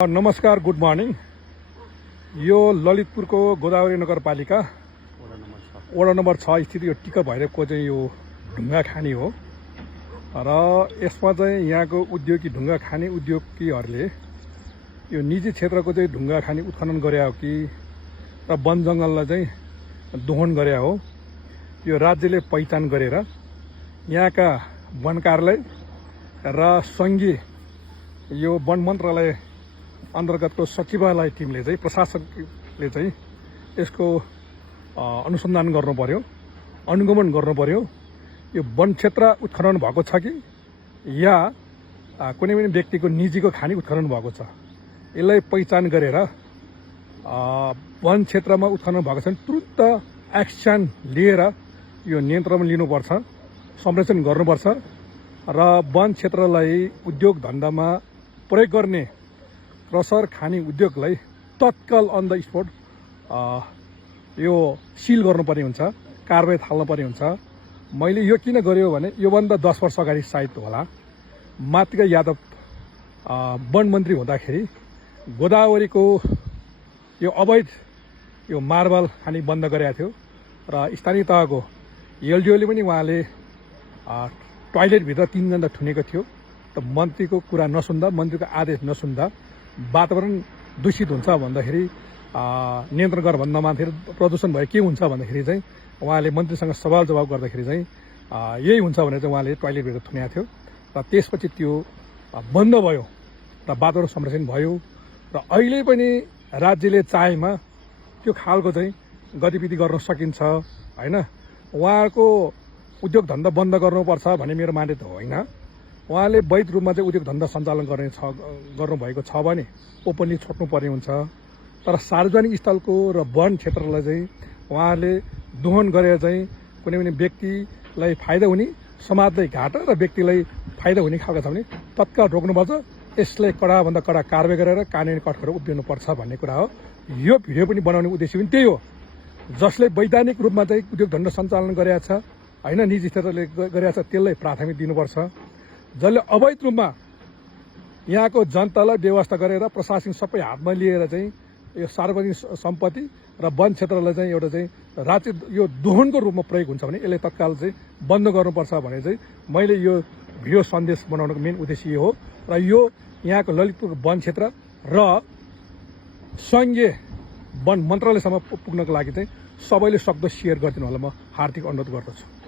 नमस्कार, good morning. यो ललितपुरको गोदावरी नगरपालिका वडा नम्बर 6 स्थित यो टिका भैरवको चाहिँ यो ढुङ्गा खानी हो र यसमा चाहिँ यहाँको उद्योगी ढुङ्गा खानी उद्योगीहरूले यो निजी क्षेत्रको चाहिँ ढुङ्गा खानी उत्खनन गरे हो कि र वन जङ्गललाई चाहिँ दोहन गरे हो, यो राज्यले पहिचान गरेर यहाँका वन कार्यालय र सङ्घीय यो वन मन्त्रालय अन्तर्गतको सचिवालय टिमले चाहिँ प्रशासकले चाहिँ यसको अनुसन्धान गर्नु पर्यो, अनुगमन गर्नु पर्यो। यो वन क्षेत्र उत्खनन भएको छ कि या कुनै पनि व्यक्तिको निजीको खानी उत्खनन भएको छ, यसलाई पहिचान गरेर वन क्षेत्रमा उत्खनन भएको छ भने तुरुन्त एक्सन लिएर यो नियन्त्रणमा लिनुपर्छ, संरक्षण गर्नुपर्छ र वन क्षेत्रलाई उद्योग धन्दामा प्रयोग गर्ने क्रसर खानी उद्योगलाई तत्काल अन द स्पोट यो सिल गर्नुपर्ने हुन्छ, कारबाही थाल्नुपर्ने हुन्छ। मैले यो किन गर्यो भने योभन्दा 10 वर्ष अगाडि सायद होला मातृका यादव वन मन्त्री हुँदाखेरि गोदावरीको यो अवैध यो मार्बल खानी बन्द गरेको थियो र स्थानीय तहको एलडिओले पनि उहाँले टोयलेटभित्र 3 जना थुनेको थियो। त मन्त्रीको कुरा नसुन्दा, मन्त्रीको आदेश नसुन्दा वातावरण दूषित हुन्छ भन्दाखेरि नियन्त्रण गर भन्दा माथि प्रदूषण भए के हुन्छ भन्दाखेरि चाहिँ उहाँले मन्त्रीसँग सवाल जवाब गर्दाखेरि चाहिँ यही हुन्छ भनेर चाहिँ उहाँले टोयलेटभित्र थुनेको थियो र त्यसपछि त्यो बन्द भयो र वातावरण संरक्षण भयो र अहिले पनि राज्यले चाहेमा त्यो खालको चाहिँ गतिविधि गर्न सकिन्छ हैन। उहाँको उद्योग धन्दा बन्द गर्नुपर्छ भन्ने मेरो मान्यता त होइन। उहाँले वैध रूपमा चाहिँ उद्योग धन्दा सञ्चालन गर्नुभएको छ भने ओपनली छोड्नुपर्ने हुन्छ, तर सार्वजनिक स्थलको र वन क्षेत्रलाई चाहिँ उहाँले दोहन गरेर चाहिँ कुनै पनि व्यक्तिलाई फाइदा हुने, समाजलाई घाटा र व्यक्तिलाई फाइदा हुने खालको छ भने तत्काल रोक्नुपर्छ। यसलाई कडाभन्दा कडा कारबाही गरेर कानुनी कठघरा उभिनुपर्छ भन्ने कुरा हो। यो भिडियो पनि बनाउने उद्देश्य पनि त्यही हो, जसले वैधानिक रूपमा चाहिँ उद्योग धन्दा सञ्चालन गरेका छ होइन, निजी क्षेत्रले गरेका छ त्यसलाई प्राथमिक दिनुपर्छ। जसले अवैध रूपमा यहाँको जनतालाई व्यवस्था गरेर प्रशासन सबै हातमा लिएर चाहिँ यो सार्वजनिक सम्पत्ति र वन क्षेत्रलाई चाहिँ एउटा चाहिँ राज्य यो दोहनको रूपमा प्रयोग हुन्छ भने यसलाई तत्काल चाहिँ बन्द गर्नुपर्छ भने चाहिँ मैले यो भिडियो सन्देश बनाउनको मेन उद्देश्य हो र यो यहाँको ललितपुर वन क्षेत्र र सङ्घीय वन मन्त्रालयसम्म पुग्नको लागि चाहिँ सबैले सक्दो सेयर गरिदिनु होला, म हार्दिक अनुरोध गर्दछु।